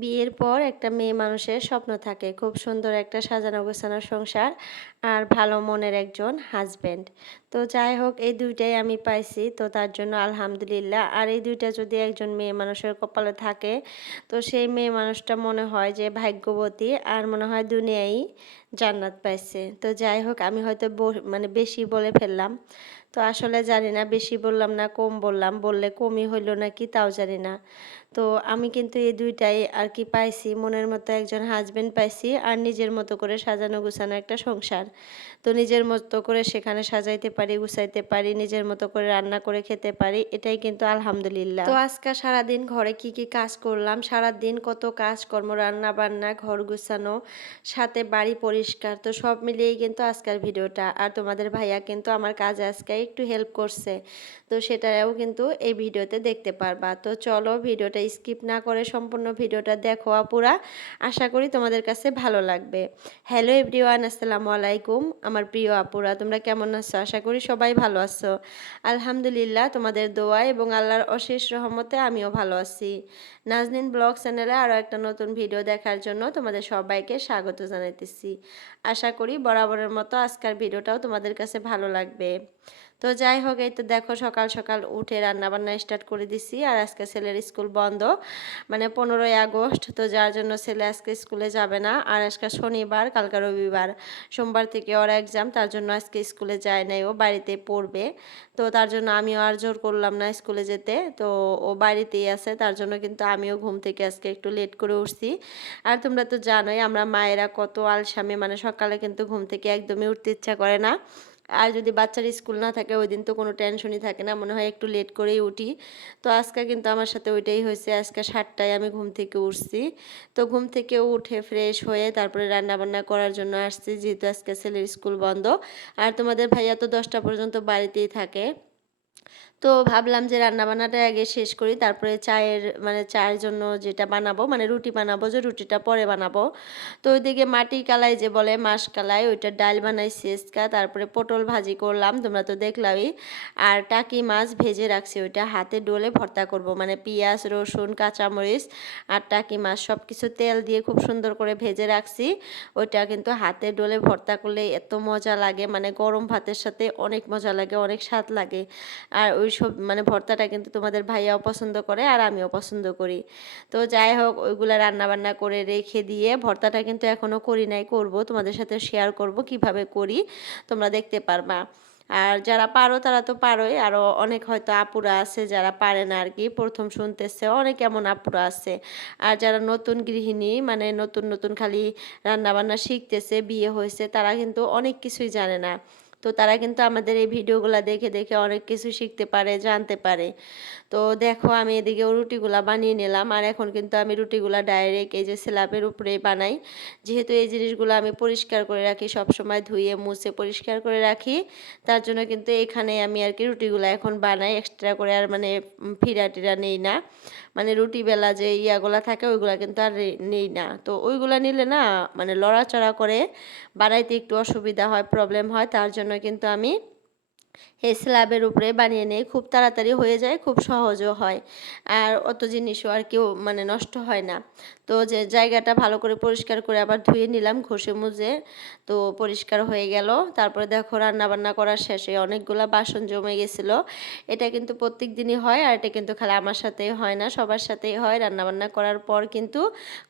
বিয়ের পর একটা মেয়ে মানুষের স্বপ্ন থাকে খুব সুন্দর একটা সাজানো গোছানো সংসার আর ভালো মনের একজন হাজবেন্ড। তো যাই হোক এই দুইটাই আমি পাইছি, তো তার জন্য আলহামদুলিল্লাহ। আর এই দুইটা যদি একজন মেয়ে মানুষের কপালে থাকে তো সেই মেয়ে মানুষটা মনে হয় যে ভাগ্যবতী, আর মনে হয় দুনিয়ায় জান্নাত পাইছে। তো যাই হোক আমি হয়তো বেশি বলে ফেললাম, তো আসলে জানি না বেশি বললাম না কম বললাম, বললে কমই হইলো নাকি তাও জানি না। তো আমি কিন্তু এই দুইটাই আর কি পাইছি, মনের মতো একজন হাজবেন্ড পাইছি আর নিজের মতো করে সাজানো গুছানো একটা সংসার। তো নিজের মতো করে সেখানে সাজাইতে পারি, গুছাইতে পারি, নিজের মতো করে রান্না করে খেতে পারি, এটাই কিন্তু আলহামদুলিল্লাহ। তো আজকে সারাদিন ঘরে কি কি কাজ করলাম, সারাদিন কত কাজকর্ম, রান্না বান্না, ঘর গুছানো, সাথে বাড়ি পরিষ্কার, তো সব মিলিয়েই কিন্তু আজকের ভিডিওটা। আর তোমাদের ভাইয়া কিন্তু আমার কাজে আজকে একটু হেল্প করছে, তো সেটাও কিন্তু এই ভিডিওতে দেখতে পারবা। তো চলো ভিডিওটা স্কিপ না করে সম্পূর্ণ ভিডিওটা দেখো আপুরা, আশা করি তোমাদের কাছে ভালো লাগবে। হ্যালো এভরিওয়ান, আসসালামু আলাইকুম আমার প্রিয় আপুরা, তোমরা কেমন আছো? আশা করি সবাই ভালো আছো। আলহামদুলিল্লাহ তোমাদের দোয়া এবং আল্লাহর অশেষ রহমতে আমিও ভালো আছি। নাজনীন ব্লগ চ্যানেলে আরও একটা নতুন ভিডিও দেখার জন্য তোমাদের সবাইকে স্বাগত জানাইতেছি। আশা করি বরাবরের মতো আজকের ভিডিওটাও তোমাদের কাছে ভালো লাগবে। তো যাই হোক, এই তো দেখো সকাল সকাল উঠে রান্নাবান্না স্টার্ট করে দিছি। আর আজকে ছেলের স্কুল বন্ধ, মানে 15ই আগস্ট, তো যার জন্য ছেলে আজকে স্কুলে যাবে না। আর আজকে শনিবার, কালকে রবিবার, সোমবার থেকে ওর এক্সাম, তার জন্য আজকে স্কুলে যায় নাই, ও বাড়িতে পড়বে। তো তার জন্য আমিও আর জোর করলাম না স্কুলে যেতে, তো ও বাড়িতেই আছে। তার জন্য কিন্তু আমিও ঘুম থেকে আজকে একটু লেট করে উঠছি। আর তোমরা তো জানোই আমরা মায়েরা কত আলসামি, মানে সকালে কিন্তু ঘুম থেকে একদমই উঠতে ইচ্ছা করে না। আর যদি বাচ্চার স্কুল না থাকে ওই দিন তো কোনো টেনশনই থাকে না, মনে হয় একটু লেট করেই উঠি। তো আজকে কিন্তু আমার সাথে ওইটাই হয়েছে, আজকে 7টায় আমি ঘুম থেকে উঠছি। তো ঘুম থেকে উঠে ফ্রেশ হয়ে তারপরে রান্নাবান্না করার জন্য আসছি, যেহেতু আজকে ছেলের স্কুল বন্ধ। আর তোমাদের ভাইয়া তো 10টা পর্যন্ত বাড়িতেই থাকে। তো ভাবলাম যে রান্নাবান্নাটা আগে শেষ করি, তারপরে চায়ের জন্য যেটা বানাবো, মানে রুটি বানাবো, যে রুটিটা পরে বানাবো। তো ওইদিকে মাটি কালাই যে বলে, মাস কালাই, ওইটা ডাল বানাইছি এসকা, তারপরে পটল ভাজি করলাম, তোমরা তো দেখলামই। আর টাকি মাছ ভেজে রাখছি, ওইটা হাতে ডলে ভর্তা করব, মানে পেঁয়াজ রসুন কাঁচামরিচ আর টাকি মাছ সব কিছু তেল দিয়ে খুব সুন্দর করে ভেজে রাখছি। ওইটা কিন্তু হাতে ডলে ভর্তা করলে এত মজা লাগে, মানে গরম ভাতের সাথে অনেক মজা লাগে, অনেক স্বাদ লাগে। আর ওই সব মানে ভর্তাটা কিন্তু তোমাদের ভাইয়াও পছন্দ করে আর আমিও পছন্দ করি। তো যাই হোক ওইগুলা রান্নাবান্না করে রেখে দিয়ে, ভর্তাটা কিন্তু এখনও করি নাই, করব, তোমাদের সাথে শেয়ার করব কিভাবে করি, তোমরা দেখতে পারবা। আর যারা পারো তারা তো পারোই, আরও অনেক হয়তো আপুরা আছে যারা পারে না আর কি, প্রথম শুনতেছে, অনেক এমন আপুরা আছে। আর যারা নতুন গৃহিণী, মানে নতুন নতুন খালি রান্নাবান্না শিখতেছে, বিয়ে হয়েছে, তারা কিন্তু অনেক কিছুই জানে না। তো তারা কিন্তু আমাদের এই ভিডিওগুলো দেখে দেখে অনেক কিছু শিখতে পারে, জানতে পারে। তো দেখো আমি এদিকে রুটিগুলা বানিয়ে নিলাম, আর এখন কিন্তু আমি রুটিগুলা ডাইরেক্ট এই যে স্ল্যাবের উপরেই বানাই। যেহেতু এই জিনিসগুলো আমি পরিষ্কার করে রাখি, সব সময় ধুয়ে মুছে পরিষ্কার করে রাখি, তার জন্য কিন্তু এখানে আমি আর কি রুটিগুলা এখন বানাই, এক্সট্রা করে আর মানে ফিরা টিরা নেই না। মানে রুটি বেলা যে ইয়াগুলা থাকে ওইগুলা কিন্তু আর নেই না, তো ওইগুলা নিলে না মানে লড়াচড়া করে বানাইতে একটু অসুবিধা হয়, প্রবলেম হয়, তার জন্য কিন্তু আমি এই স্ল্যাবের উপরে বানিয়ে নেই, খুব তাড়াতাড়ি হয়ে যায়, খুব সহজও হয়। আর অত জিনিসও আর কেউ মানে নষ্ট হয় না। তো যে জায়গাটা ভালো করে পরিষ্কার করে আবার ধুয়ে নিলাম ঘষে মুজে, তো পরিষ্কার হয়ে গেল। তারপরে দেখো রান্নাবান্না করার শেষে অনেকগুলো বাসন জমে গেছিলো। এটা কিন্তু প্রত্যেক দিনই হয়, আর এটা কিন্তু খালি আমার সাথেই হয় না, সবার সাথেই হয়। রান্নাবান্না করার পর কিন্তু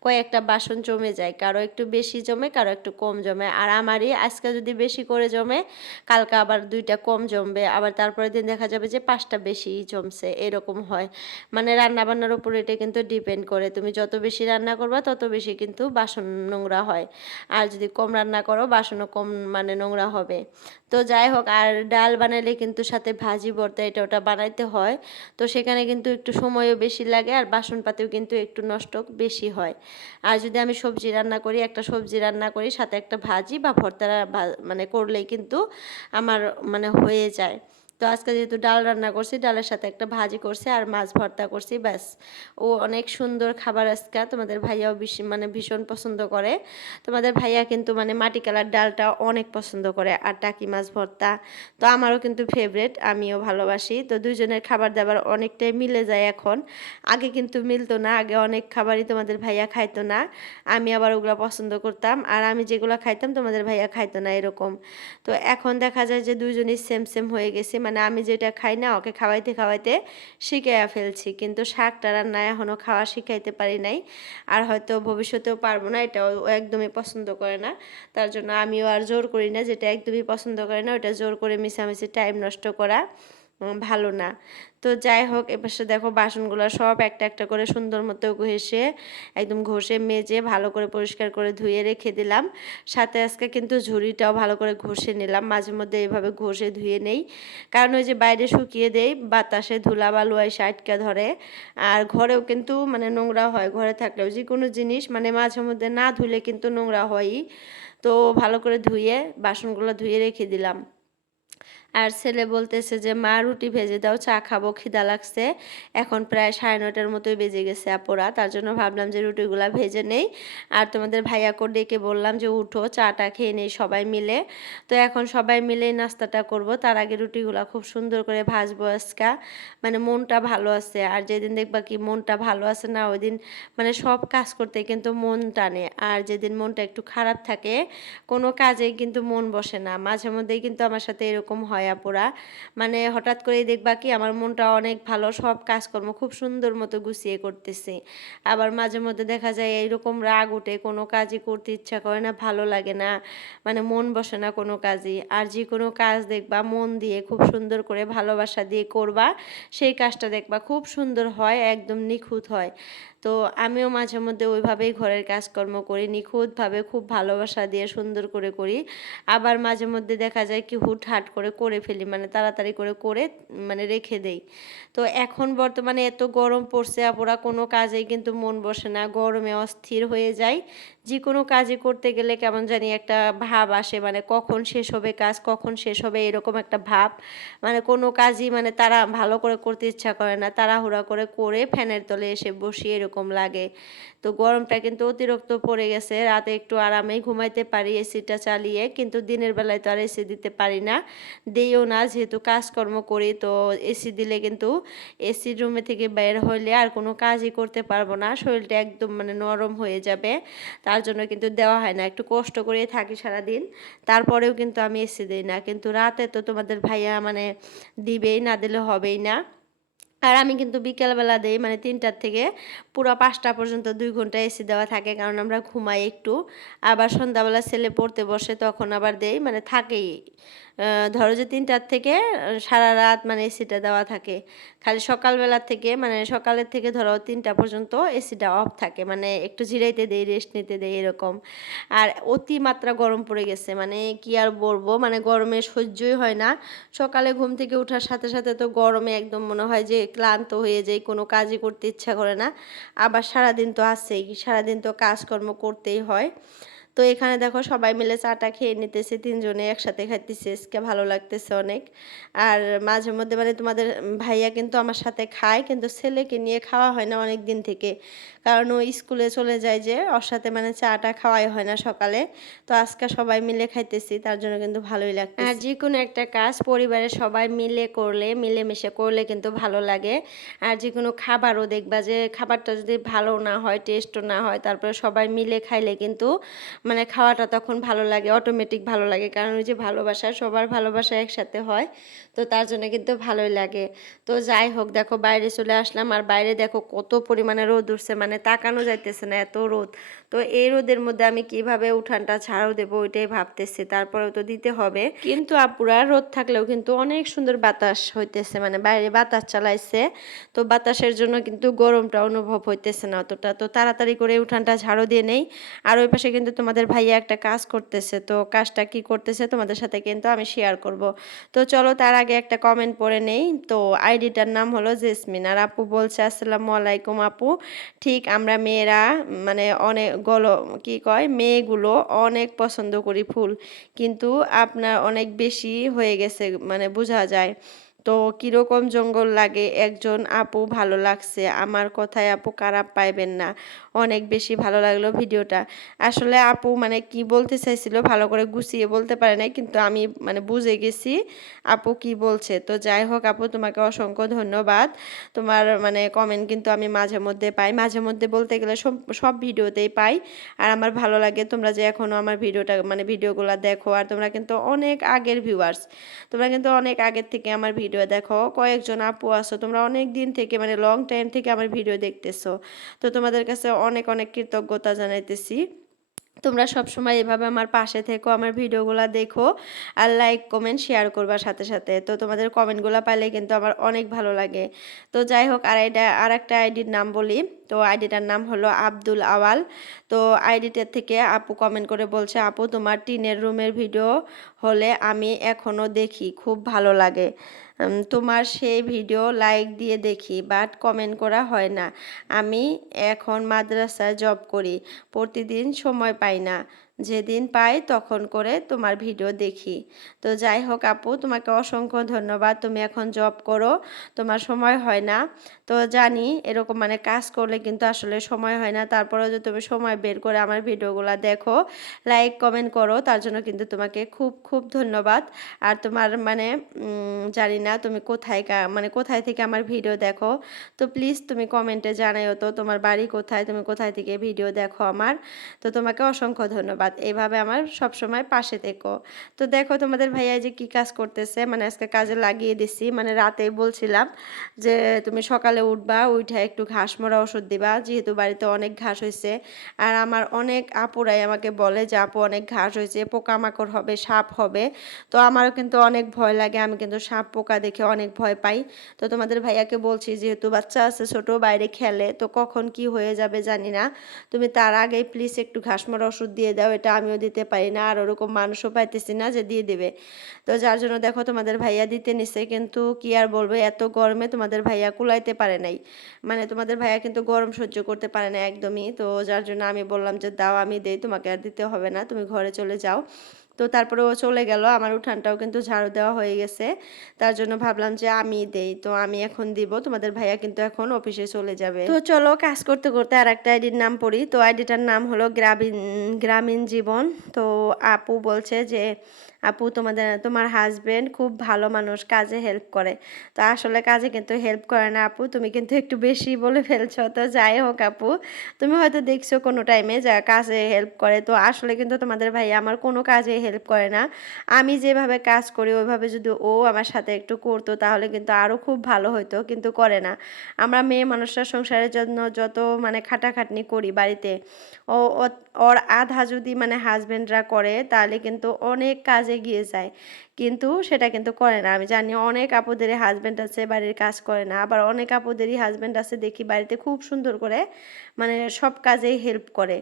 কয়েকটা বাসন জমে যায়, কারো একটু বেশি জমে, কারো একটু কম জমে। আর আমারই আজকে যদি বেশি করে জমে, কালকে আবার 2টা কম জমবে, আবার তারপরের দিন দেখা যাবে যে 5টা বেশি জমছে, এরকম হয়। মানে রান্নাবান্নার উপর এটা কিন্তু ডিপেন্ড করে, তুমি যত বেশি রান্না করবা তত বেশি কিন্তু বাসন নোংরা হয়। আর যদি কম রান্না করো বাসনও কম মানে নোংরা হবে। তো যাই হোক, আর ডাল বানাইলে কিন্তু সাথে ভাজি ভর্তা এটা ওটা বানাইতে হয়, তো সেখানে কিন্তু একটু সময়ও বেশি লাগে, আর বাসনপাতিও কিন্তু একটু নষ্ট বেশি হয়। আর যদি আমি সবজি রান্না করি, একটা সবজি রান্না করি সাথে একটা ভাজি বা ভর্তা মানে করলেই কিন্তু আমার মানে হয়ে যায়। তো আজকে যেহেতু ডাল রান্না করছি, ডালের সাথে একটা ভাজি করছি আর মাছ ভর্তা করছি, ব্যাস। ও অনেক সুন্দর খাবার আজকে। তোমাদের ভাইয়াও বেশি মানে ভীষণ পছন্দ করে। তোমাদের ভাইয়া কিন্তু মানে মাটি কালার ডালটা অনেক পছন্দ করে, আর টাকি মাছ ভর্তা তো আমারও কিন্তু ফেভারেট, আমিও ভালোবাসি। তো দুইজনের খাবার দাবার অনেকটাই মিলে যায় এখন। আগে কিন্তু মিলতো না, আগে অনেক খাবারই তোমাদের ভাইয়া খাইতো না, আমি আবার ওগুলো পছন্দ করতাম, আর আমি যেগুলো খাইতাম তোমাদের ভাইয়া খাইতো না, এরকম। তো এখন দেখা যায় যে দুইজনই সেম সেম হয়ে গেছে, মানে আমি যেটা খাই না ওকে খাওয়াইতে খাওয়াইতে শিখাইয়া ফেলছি, কিন্তু শাকটা রান্না এখনও খাওয়া শিখাইতে পারি নাই, আর হয়তো ভবিষ্যতেও পারবো না। এটাও ও একদমই পছন্দ করে না, তার জন্য আমিও আর জোর করি না, যেটা একদমই পছন্দ করে না ওটা জোর করে মিশামিশি টাইম নষ্ট করা ভালো না। তো যাই হোক, এপাশে দেখো বাসনগুলো সব একটা একটা করে সুন্দর মতো ঘষে একদম ঘষে মেজে ভালো করে পরিষ্কার করে ধুয়ে রেখে দিলাম। সাথে আজকে কিন্তু ঝুড়িটাও ভালো করে ঘষে নিলাম, মাঝে মধ্যে এইভাবে ঘষে ধুয়ে নেই, কারণ ওই যে বাইরে শুকিয়ে দেই, বাতাসে ধুলা বালু এসে আটকা ধরে, আর ঘরেও কিন্তু মানে নোংরা হয়, ঘরে থাকলেও যে কোনো জিনিস মানে মাঝে মধ্যে না ধুলে কিন্তু নোংরা হয়ই। তো ভালো করে ধুয়ে বাসনগুলো ধুয়ে রেখে দিলাম। আর ছেলে বলতেছে যে মা রুটি ভেজে দাও, চা খাবো, খিদা লাগছে। এখন প্রায় 9:30টার মতোই বেজে গেছে আপুরা, তার জন্য ভাবলাম যে রুটিগুলা ভেজে নেই, আর তোমাদের ভাইয়াকে ডেকে বললাম যে উঠো চাটা খেয়ে নেই সবাই মিলে। তো এখন সবাই মিলেই নাস্তাটা করব, তার আগে রুটিগুলা খুব সুন্দর করে ভাজবো আজকা, মানে মনটা ভালো আছে। আর যেদিন দেখবা কি মনটা ভালো আছে না, ওই দিন মানে সব কাজ করতে কিন্তু মন টানে, আর যেদিন মনটা একটু খারাপ থাকে কোনো কাজেই কিন্তু মন বসে না। মাঝে মধ্যেই কিন্তু আমার সাথে এরকম হয় আপুরা, মানে হঠাৎ করেই দেখবা কি আমার মনটা অনেক ভালো, সব কাজকর্ম খুব সুন্দর মতো গুছিয়ে করতেছি, আবার মাঝে মধ্যে দেখা যায় এইরকম রাগ উঠে, কোনো কাজই করতে ইচ্ছা করে না, ভালো লাগে না, মানে মন বসে না কোনো কাজই। আর যে কোনো কাজ দেখবা মন দিয়ে খুব সুন্দর করে ভালোবাসা দিয়ে করবা, সেই কাজটা দেখবা খুব সুন্দর হয়, একদম নিখুঁত হয়। তো আমিও মাঝে মধ্যে ওইভাবেই ঘরের কাজকর্ম করি, নিখুঁতভাবে খুব ভালোবাসা দিয়ে সুন্দর করে করি। আবার মাঝে মধ্যে দেখা যায় কি হুটহাট করে ফেলি, মানে তাড়াতাড়ি করে মানে রেখে দেই। তো এখন বর্তমানে এত গরম পড়ছে আপুরা, কোনো কাজেই কিন্তু মন বসে না, গরমে অস্থির হয়ে যায়। যে কোনো কাজই করতে গেলে কেমন জানি একটা ভাব আসে, মানে কখন শেষ হবে কাজ, কখন শেষ হবে এরকম একটা ভাব, মানে কোনো কাজই মানে তারা ভালো করে করতে ইচ্ছা করে না, তাড়াহুড়া করে ফ্যানের তলে এসে বসি এরকম লাগে। তো গরমটা কিন্তু অতিরিক্ত পড়ে গেছে, রাতে একটু আরামেই ঘুমাইতে পারি এসিটা চালিয়ে, কিন্তু দিনের বেলায় তো আর এসি দিতে পারি না, দিইও না, যেহেতু কাজকর্ম করি। তো এসি দিলে কিন্তু এসি রুমে থেকে বের হইলে আর কোনো কাজই করতে পারবো না, শরীরটা একদম মানে নরম হয়ে যাবে, তার জন্য কিন্তু দেওয়া হয় না, একটু কষ্ট করে থাকি সারাদিন, তারপরেও কিন্তু আমি এসি দিই না। কিন্তু রাতে তো তোমাদের ভাইয়া মানে দিবেই, না দিলে হবেই না। আর আমি কিন্তু বিকেলবেলা দেই, মানে 3টার থেকে পুরো 5টা পর্যন্ত 2 ঘন্টা এসি দেওয়া থাকে, কারণ আমরা ঘুমাই একটু। আবার সন্ধ্যাবেলা ছেলে পড়তে বসে তখন আবার দেই, মানে থাকেই। ধরো যে 3টার থেকে সারা রাত মানে এসিটা দেওয়া থাকে। খালি সকালবেলা থেকে মানে সকালের থেকে ধরো 3টা পর্যন্ত এসিটা অফ থাকে, মানে একটু জিরাইতে দেই, রেস্ট নিতে দেই এরকম। আর অতিমাত্রা গরম পড়ে গেছে, মানে কি আর বলবো, মানে গরমে সহ্যই হয় না। সকালে ঘুম থেকে ওঠার সাথে সাথে তো গরমে একদম মনে হয় যে ক্লান্ত হয়ে যাই, কোনো কাজই করতে ইচ্ছা করে না। আবার সারাদিন তো আছেই, সারাদিন তো কাজকর্ম করতেই হয়। তো এখানে দেখো সবাই মিলে চাটা খেয়ে নিতেছি, 3জনে একসাথে খাইতেছি, আজকে ভালো লাগতেছে অনেক। আর মাঝে মধ্যে মানে তোমাদের ভাইয়া কিন্তু আমার সাথে খায়, কিন্তু ছেলেকে নিয়ে খাওয়া হয় না অনেক দিন থেকে, কারণ ও স্কুলে চলে যায়, যে ওর সাথে মানে চাটা খাওয়াই হয় না সকালে। তো আজকে সবাই মিলে খাইতেছি, তার জন্য কিন্তু ভালোই লাগতেছে। আর যে কোনো একটা কাজ পরিবারের সবাই মিলে করলে, মিলেমিশে করলে কিন্তু ভালো লাগে। আর যে কোনো খাবারও দেখবা যে খাবারটা যদি ভালো না হয়, টেস্টও না হয়, তারপরে সবাই মিলে খাইলে কিন্তু মানে খাওয়াটা তখন ভালো লাগে, অটোমেটিক ভালো লাগে, কারণ ওই যে ভালোবাসা, সবার ভালোবাসা একসাথে হয়, তো তার জন্য কিন্তু ভালোই লাগে। তো যাই হোক, দেখো বাইরে চলে আসলাম, আর বাইরে দেখো কত পরিমাণে রোদ উঠছে, মানে তাকানো যাইতেছে না এত রোদ। তো এই রোদের মধ্যে আমি কিভাবে উঠানটা ঝাড়ু দেবো ওইটাই ভাবতেছি, তারপরেও তো দিতে হবে। কিন্তু আপুরা রোদ থাকলেও কিন্তু অনেক সুন্দর বাতাস হইতেছে, মানে বাইরে বাতাস চালাইছে, তো বাতাসের জন্য কিন্তু গরমটা অনুভব হইতেছে না অতটা। তো তাড়াতাড়ি করে উঠানটা ঝাড়ু দিয়ে নেই। আর ওই পাশে কিন্তু তোমাদের ভাইয়া একটা কাজ করতেছে, তো কাজটা কি করতেছে তোমাদের সাথে কিন্তু আমি শেয়ার করব। তো চলো তার আগে একটা কমেন্ট পড়ে নেই। তো আইডিটার নাম হলো জেসমিন, আর আপু বলছে আসসালামু আলাইকুম আপু, ঠিক আমরা মেয়েরা মানে অনেক কি কয়, মেয়েগুলো অনেক পছন্দ করি ফুল, কিন্তু আপনার অনেক বেশি হয়ে গেছে মানে বোঝা যায়। তো কীরকম জঙ্গল লাগে, একজন আপু ভালো লাগছে, আমার কথায় আপু খারাপ পাইবেন না, অনেক বেশি ভালো লাগলো ভিডিওটা। আসলে আপু মানে কি বলতে চাইছিল ভালো করে গুছিয়ে বলতে পারে নাই, কিন্তু আমি মানে বুঝে গেছি আপু কি বলছে। তো যাই হোক আপু, তোমাকে অসংখ্য ধন্যবাদ। তোমার মানে কমেন্ট কিন্তু আমি মাঝে মধ্যে পাই, মাঝে মধ্যে বলতে গেলে সব সব ভিডিওতেই পাই। আর আমার ভালো লাগে তোমরা যে এখনও আমার ভিডিওটা মানে ভিডিওগুলো দেখো। আর তোমরা কিন্তু অনেক আগের ভিউয়ার্স, তোমরা কিন্তু অনেক আগের থেকে আমার ভিডিও দেখো। কয়েকজন আপু আছো তোমরা অনেক দিন থেকে মানে লং টাইম থেকে আমার ভিডিও দেখতেছো। তো তোমাদের কাছে অনেক অনেক কৃতজ্ঞতা জানাইতেছি। তোমরা সবসময় এভাবে আমার পাশে থেকো, আমার ভিডিওগুলো দেখো আর লাইক কমেন্ট শেয়ার করবার সাথে সাথে। তো তোমাদের কমেন্টগুলো পাইলে কিন্তু আমার অনেক ভালো লাগে। তো যাই হোক, আর একটা আইডির নাম বলি। তো আইডিটার নাম হলো আব্দুল আওয়াল। তো আইডিটার থেকে আপু কমেন্ট করে বলছে, আপু তোমার টিনের রুমের ভিডিও হলে আমি এখনও দেখি, খুব ভালো লাগে। তোমার সেই ভিডিও লাইক দিয়ে দেখি, বাট কমেন্ট করা হয় না। আমি এখন মাদ্রাসায় জব করি, প্রতিদিন সময় পাই না, যেদিন পাই তখন করে তোমার ভিডিও দেখি। তো যাই হোক আপু, তোমাকে অসংখ্য ধন্যবাদ। তুমি এখন জব করো, তোমার সময় হয় না। তো জানি এরকম মানে কাজ করলে কিন্তু আসলে সময় হয় না, তারপরেও যে তুমি সময় বের করে আমার ভিডিওগুলো দেখো, লাইক কমেন্ট করো, তার জন্য কিন্তু তোমাকে খুব খুব ধন্যবাদ। আর তোমার মানে জানি না তুমি মানে কোথায় থেকে আমার ভিডিও দেখো। তো প্লিজ তুমি কমেন্টে জানাইও তো তোমার বাড়ি কোথায়, তুমি কোথায় থেকে ভিডিও দেখো আমার। তো তোমাকে অসংখ্য ধন্যবাদ, এইভাবে আমার সব সময় পাশে থেকো। তো দেখো তোমাদের ভাইয়া যে কি কাজ করতেছে, মানে আজকে কাজে লাগিয়ে দিছি। মানে রাতেই বলছিলাম যে তুমি সকালে উঠবা, উঠে একটু ঘাস মরা ওষুধ দিবা, যেহেতু বাড়িতে অনেক ঘাস হয়েছে। আর আমার অনেক আপুরাই আমাকে বলে যে আপু অনেক ঘাস হয়েছে, পোকামাকড় হবে, সাপ হবে। তো আমারও কিন্তু অনেক ভয় লাগে, আমি কিন্তু সাপ পোকা দেখে অনেক ভয় পাই। তো তোমাদের ভাইয়াকে বলছি যেহেতু বাচ্চা আছে ছোট, বাইরে খেলে, তো কখন কি হয়ে যাবে জানি না, তুমি তার আগেই প্লিজ একটু ঘাস মরা ওষুধ দিয়ে দাও। এটা আমিও দিতে পারি না, আর ওরকম মানুষও পাইতেছি না যে দিয়ে দেবে। তো যার জন্য দেখো তোমাদের ভাইয়া দিতে নিছে, কিন্তু কি আর বলবো, এত গরমে তোমাদের ভাইয়া কুলাইতে পারে নাই। মানে তোমাদের ভাইয়া কিন্তু গরম সহ্য করতে পারে না একদমই। তো যার জন্য আমি বললাম যে দাও আমি দেই, তোমাকে আর দিতে হবে না, তুমি ঘরে চলে যাও। তো তারপরে ও চলে গেল, আমার উঠানটাও কিন্তু ঝাড়ু দেওয়া হয়ে গেছে। তার জন্য ভাবলাম যে আমি দেই, তো আমি এখন দিব, তোমাদের ভাইয়া কিন্তু এখন অফিসে চলে যাবে। তো চলো কাজ করতে করতে আর একটা আইডির নাম পড়ি। তো আইডিটার নাম হলো গ্রামীণ গ্রামীণ জীবন। তো আপু বলছে যে আপু তোমার হাজবেন্ড খুব ভালো মানুষ, কাজে হেল্প করে। তো আসলে কাজে কিন্তু হেল্প করে না আপু, তুমি কিন্তু একটু বেশি বলে ফেলছো। তো যাই হোক আপু, তুমি হয়তো দেখছো কোনো টাইমে যা কাজে হেল্প করে, তো আসলে কিন্তু তোমাদের ভাই আমার কোনো কাজে হেল্প করে না। আমি যেভাবে কাজ করি ওইভাবে যদি ও আমার সাথে একটু করতো তাহলে কিন্তু আরও খুব ভালো হতো, কিন্তু করে না। আমরা মেয়ে মানুষরা সংসারের জন্য যত মানে খাটাখাটনি করি বাড়িতে, ও ওর আধা যদি মানে হাজবেন্ডরা করে তাহলে কিন্তু অনেক কাজে গিয়ে যায়, কিন্তু সেটা কিন্তু করে না। আমি জানি অনেক আপুদেরই হাজবেন্ড আছে বাড়ির কাজ করে না, আবার অনেক আপুদেরই হাজবেন্ড আছে দেখি বাড়িতে খুব সুন্দর করে মানে সব কাজেই হেল্প করে।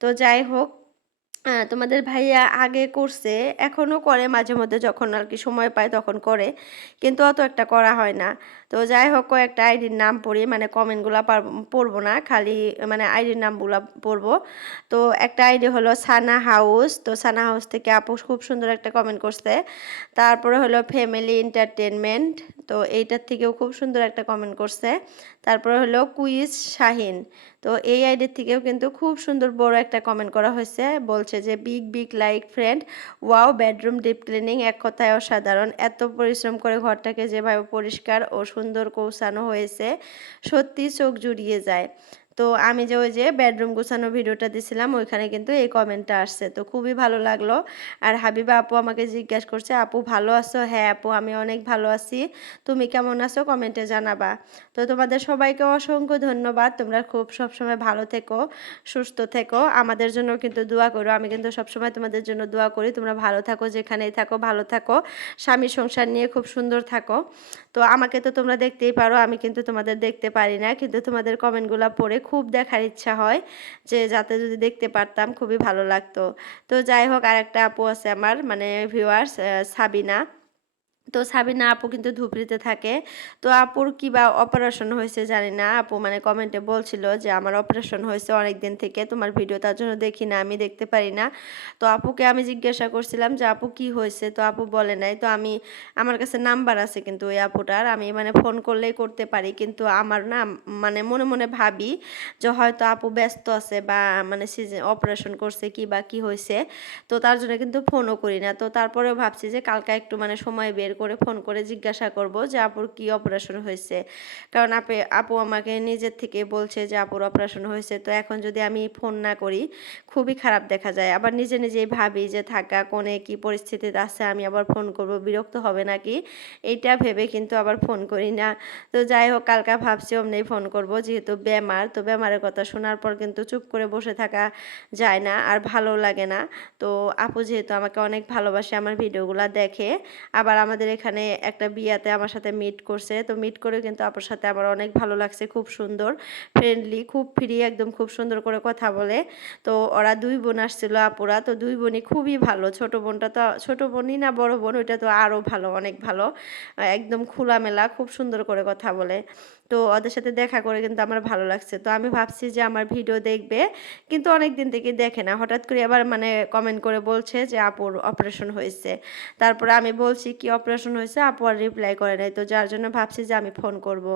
তো যাই হোক, তোমাদের ভাইয়া আগে করছে, এখনও করে মাঝে মধ্যে, যখন আর কি সময় পায় তখন করে, কিন্তু অত একটা করা হয় না। তো যাই হোক, কয়েকটা আইডির নাম পড়ি, মানে কমেন্টগুলো পড়বো না, খালি মানে আইডির নামগুলো পড়বো। তো একটা আইডি হলো সানা হাউস। তো সানা হাউস থেকে আপু খুব সুন্দর একটা কমেন্ট করছে। তারপরে হলো ফ্যামিলি এন্টারটেনমেন্ট, তো এইটার থেকেও খুব সুন্দর একটা কমেন্ট করছে। তারপরে হলো কুইজ শাহিন। তো এই আইডির থেকেও কিন্তু খুব সুন্দর বড় একটা কমেন্ট করা হয়েছে, বলছে যে big big like friend, wow bedroom deep cleaning, এক কথায় অসাধারণ, এত পরিশ্রম করে ঘরটাকে যেভাবে পরিষ্কার ও সুন্দর গোছানো হয়েছে সত্যি চোখ জুড়িয়ে যায়। তো আমি যে ওই যে বেডরুম গোছানো ভিডিওটা দিছিলাম ওইখানে কিন্তু এই কমেন্টটা আসছে, তো খুবই ভালো লাগলো। আর হাবিবা আপু আমাকে জিজ্ঞাসা করছে, আপু ভালো আছো? হ্যাঁ আপু, আমি অনেক ভালো আছি, তুমি কেমন আছো কমেন্টে জানাবা। তো তোমাদের সবাইকে অসংখ্য ধন্যবাদ, তোমরা খুব সবসময় ভালো থেকো, সুস্থ থেকো, আমাদের জন্য কিন্তু দোয়া করো। আমি কিন্তু সবসময় তোমাদের জন্য দোয়া করি, তোমরা ভালো থাকো, যেখানেই থাকো ভালো থাকো, স্বামী সংসার নিয়ে খুব সুন্দর থাকো। তো আমাকে তো তোমরা দেখতেই পারো, আমি কিন্তু তোমাদের দেখতে পারি না, কিন্তু তোমাদের কমেন্টগুলো পড়ে খুব দেখার ইচ্ছা হয়, যে যাতে যদি দেখতে পারতাম খুবই ভালো লাগতো। তো যাই হোক, আর একটা আপু আছে আমার মানে ভিউয়ার্স, সাবিনা। তো সাবিনা আপু কিন্তু ধুবড়ীতে থাকে। তো আপুর কিবা অপারেশন হয়েছে জানি না। আপু মানে কমেন্টে বলছিল যে আমার অপারেশন হয়েছে অনেকদিন থেকে, তোমার ভিডিও তার জন্য দেখি না, আমি দেখতে পারি না। তো আপুকে আমি জিজ্ঞাসা করছিলাম যে আপু কি হয়েছে, তো আপু বলে নাই। তো আমার কাছে নাম্বার আছে কিন্তু ওই আপুটার, আমি মানে ফোন করলেই করতে পারি, কিন্তু আমার না মানে মনে মনে ভাবি যে হয়তো আপু ব্যস্ত আছে বা মানে অপারেশন করছে কি বা কি হয়েছে, তো তার জন্য কিন্তু ফোনও করি না। তো তারপরেও ভাবছি যে কালকে একটু মানে সময় বের করে ফোন করে জিজ্ঞাসা করব যে আপুর কি অপারেশন হয়েছে, কারণ আপু আমাকে নিজের থেকে বলছে যে আপুর অপারেশন হয়েছে। তো এখন যদি আমি ফোন না করি খুবই খারাপ দেখা যায়, আবার নিজে নিজেই ভাবি যে থাকা কোনে কি পরিস্থিতিতে আছে, আমি আবার ফোন করব বিরক্ত হবে নাকি, এইটা ভেবে কিন্তু আবার ফোন করি না। তো যাই হোক, কালকে ভাবছি অমনি ফোন করব, যেহেতু বেমার, তো বেমারের কথা শোনার পর কিন্তু চুপ করে বসে থাকা যায় না আর ভালো লাগে না। তো আপু যেহেতু আমাকে অনেক ভালোবাসে, আমার ভিডিওগুলো দেখে, আবার আমাদের এখানে একটা বিয়াতে আমার সাথে মিট করছে, তো মিট করেও কিন্তু আপুর সাথে আমার অনেক ভালো লাগছে, খুব সুন্দর ফ্রেন্ডলি, খুব ফ্রি একদম, খুব সুন্দর করে কথা বলে। তো ওরা দুই বোন আসছিল আপুরা, তো দুই বোনই খুবই ভালো, ছোট বোনটা তো ছোট বোনই না বড় বোন, ওইটা তো আরও ভালো, অনেক ভালো, একদম খোলামেলা, খুব সুন্দর করে কথা বলে। তো ওদের সাথে দেখা করে কিন্তু আমার ভালো লাগছে। তো আমি ভাবছি যে আমার ভিডিও দেখবে, কিন্তু অনেক দিন থেকে দেখে না, হঠাৎ করে আবার মানে কমেন্ট করে বলছে যে আপুর অপারেশন হয়েছে। তারপরে আমি বলছি কি অপারেশন হয়েছে, আপু আর রিপ্লাই করে নাই, তো যার জন্য ভাবছি যে আমি ফোন করব।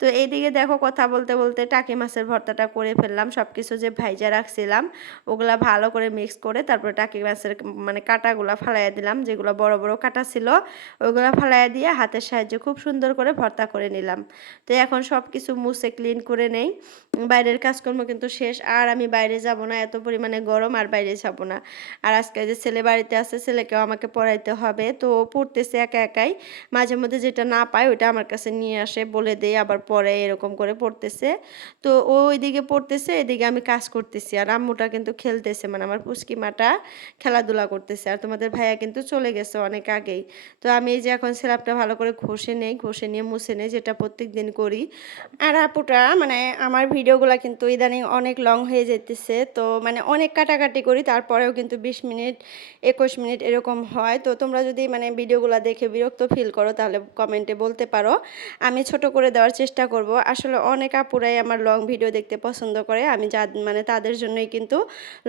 তো এইদিকে দেখো কথা বলতে বলতে টাকি মাছের ভর্তাটা করে ফেললাম, সব কিছু যে ভাইজা রাখছিলাম ওগুলা ভালো করে মিক্স করে তারপরে টাকি মাছের মানে কাঁটাগুলা ফালাইয়া দিলাম, যেগুলো বড় বড় কাঁটা ছিল ওইগুলা ফালাইয়া দিয়ে হাতের সাহায্যে খুব সুন্দর করে ভর্তা করে নিলাম। তো এখন সব কিছু মুছে ক্লিন করে নেই, বাইরের কাজকর্ম কিন্তু শেষ, আর আমি বাইরে যাব না, এত পরিমাণে গরম, আর বাইরে যাব না। আর আজকে যে ছেলে বাড়িতে আছে, ছেলেকেও আমাকে পড়াইতে হবে, তো ও পড়তেছে একা একাই, মাঝে মধ্যে যেটা না পায় ওইটা আমার কাছে নিয়ে আসে, বলে দেই, আবার পরে এরকম করে পড়তেছে। তো ও ওইদিকে পড়তেছে, এদিকে আমি কাজ করতেছি, আর আম্মুটা কিন্তু খেলতেছে, মানে আমার পুচকি মাটা খেলাধুলা করতেছে। আর তোমাদের ভাইয়া কিন্তু চলে গেছে অনেক আগেই। তো আমি এই যে এখন স্ল্যাবটা ভালো করে ঘষে নেই, ঘষে নিয়ে মুছে নেই, যেটা প্রত্যেক দিন করি। আর আপুটা মানে আমার ভিডিওগুলো কিন্তু ইদানিং অনেক লং হয়ে যেতেছে, তো মানে অনেক কাটাকাটি করি, তারপরেও কিন্তু 20 মিনিট 21 মিনিট এরকম হয়। তো তোমরা যদি মানে ভিডিওগুলো দেখে বিরক্ত ফিল করো তাহলে কমেন্টে বলতে পারো, আমি ছোট করে দেওয়ার চেষ্টা করব। আসলে অনেক আপুরাই আমার লং ভিডিও দেখতে পছন্দ করে, আমি মানে তাদের জন্যই কিন্তু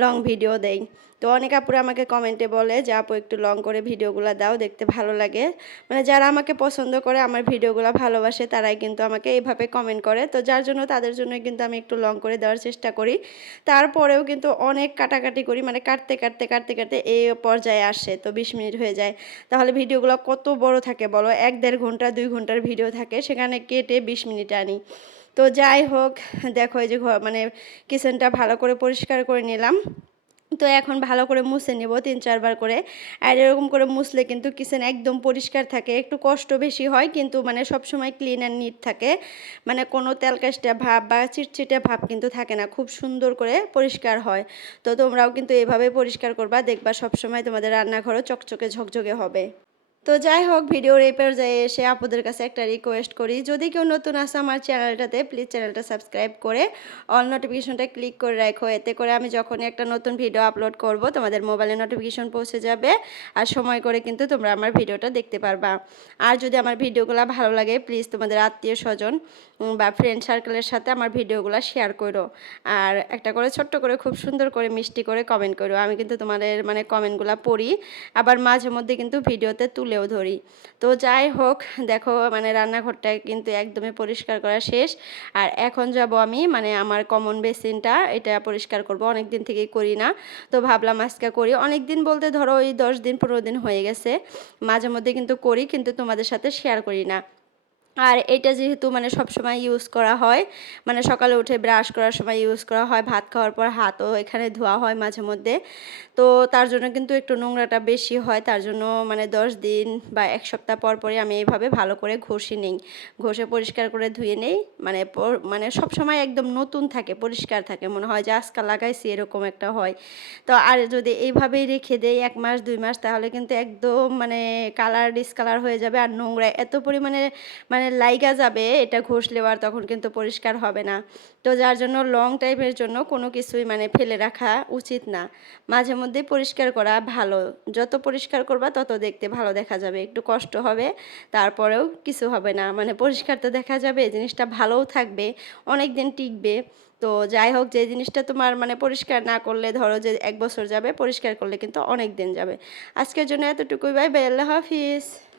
লং ভিডিও দেই। তো অনেক আপুরা আমাকে কমেন্টে বলে যে আপু একটু লং করে ভিডিওগুলো দাও, দেখতে ভালো লাগে। মানে যারা আমাকে পছন্দ করে, আমার ভিডিওগুলো ভালোবাসে, তারাই কিন্তু আমাকে এইভাবে কমেন্ট করে, তো যার জন্য তাদের জন্য কিন্তু আমি একটু লং করে দেওয়ার চেষ্টা করি। তারপরেও কিন্তু অনেক কাটাকাটি করি, মানে কাটতে কাটতে কাটতে কাটতে এই পর্যায়ে আসে, তো 20 মিনিট হয়ে যায়। তাহলে ভিডিওগুলো কত বড় থাকে বলো, 1-1.5 ঘন্টা 2 ঘন্টার ভিডিও থাকে, সেখানে কেটে 20 মিনিট আনি। তো যাই হোক, দেখো এই যে মানে কিচেনটা ভালো করে পরিষ্কার করে নিলাম। তো এখন ভালো করে মুছে নেব 3-4 বার করে। আর এরকম করে মুছলে কিন্তু কিচেন একদম পরিষ্কার থাকে, একটু কষ্ট বেশি হয় কিন্তু মানে সবসময় ক্লিন অ্যান্ড নিট থাকে, মানে কোনো তেলকাষ্টা ভাব বা চিটচিটে ভাব কিন্তু থাকে না, খুব সুন্দর করে পরিষ্কার হয়। তো তোমরাও কিন্তু এভাবে পরিষ্কার করবা, দেখবা সবসময় তোমাদের রান্নাঘরও চকচকে ঝকঝকে হবে। তো যাই হোক, ভিডিওর এই পর্যায়ে এসে আপুদের কাছে একটা রিকোয়েস্ট করি, যদি কেউ নতুন আসে আমার চ্যানেলটাতে, প্লিজ চ্যানেলটা সাবস্ক্রাইব করে অল নোটিফিকেশনটা ক্লিক করে রাখো, এতে করে আমি যখনই একটা নতুন ভিডিও আপলোড করব তোমাদের মোবাইলে নোটিফিকেশন পৌঁছে যাবে, আর সময় করে কিন্তু তোমরা আমার ভিডিওটা দেখতে পারবা। আর যদি আমার ভিডিওগুলো ভালো লাগে, প্লিজ তোমাদের আত্মীয় স্বজন বা ফ্রেন্ড সার্কেলের সাথে আমার ভিডিওগুলো শেয়ার করো, আর একটা করে ছোট্ট করে খুব সুন্দর করে মিষ্টি করে কমেন্ট করো, আমি কিন্তু তোমাদের মানে কমেন্টগুলো পড়ি, আবার মাঝে মধ্যে কিন্তু ভিডিওতে তুলেও ধরি। তো যাই হোক, দেখো মানে রান্নাঘরটা কিন্তু একদমই পরিষ্কার করা শেষ। আর এখন যাব আমি মানে আমার কমন বেসিনটা, এটা পরিষ্কার করব, অনেক দিন থেকেই করি না, তো ভাবলাম আজকে করি। অনেক দিন বলতে ধরো ওই 10 দিন 15 দিন হয়ে গেছে, মাঝে মধ্যে কিন্তু করি, কিন্তু তোমাদের সাথে শেয়ার করি না। আর এটা যেহেতু মানে সবসময় ইউজ করা হয়, মানে সকালে উঠে ব্রাশ করার সময় ইউজ করা হয়, ভাত খাওয়ার পর হাতও এখানে ধোয়া হয় মাঝে মধ্যে, তো তার জন্য কিন্তু একটু নোংরাটা বেশি হয়, তার জন্য মানে 10 দিন বা 1 সপ্তাহ পর পরই আমি এইভাবে ভালো করে ঘষে নিই, ঘষে পরিষ্কার করে ধুয়ে নেই, মানে মানে সবসময় একদম নতুন থাকে, পরিষ্কার থাকে, মনে হয় যে আজকাল লাগাইছি এরকম একটা হয়। তো আর যদি এইভাবেই রেখে দেই 1 মাস 2 মাস, তাহলে কিন্তু একদম মানে কালার ডিসকালার হয়ে যাবে, আর নোংরা এত পরিমাণে মানে লাইগা যাবে, এটা ঘষলেও আর তখন কিন্তু পরিষ্কার হবে না। তো যার জন্য লং টাইমের জন্য কোনো কিছুই মানে ফেলে রাখা উচিত না। মাঝে মধ্যেই পরিষ্কার করা ভালো। যত পরিষ্কার করবা তত দেখতে ভালো দেখা যাবে। একটু কষ্ট হবে, তারপরেও কিছু হবে না। মানে পরিষ্কার তো দেখা যাবে, জিনিসটা ভালোও থাকবে, অনেকদিন টিকবে। তো যাই হোক, যে জিনিসটা তোমার মানে পরিষ্কার না করলে ধরো যে ১ বছর যাবে, পরিষ্কার করলে কিন্তু অনেক দিন যাবে। আজকের জন্য এতটুকুই। বাই বাই, আল্লাহ হাফিজ।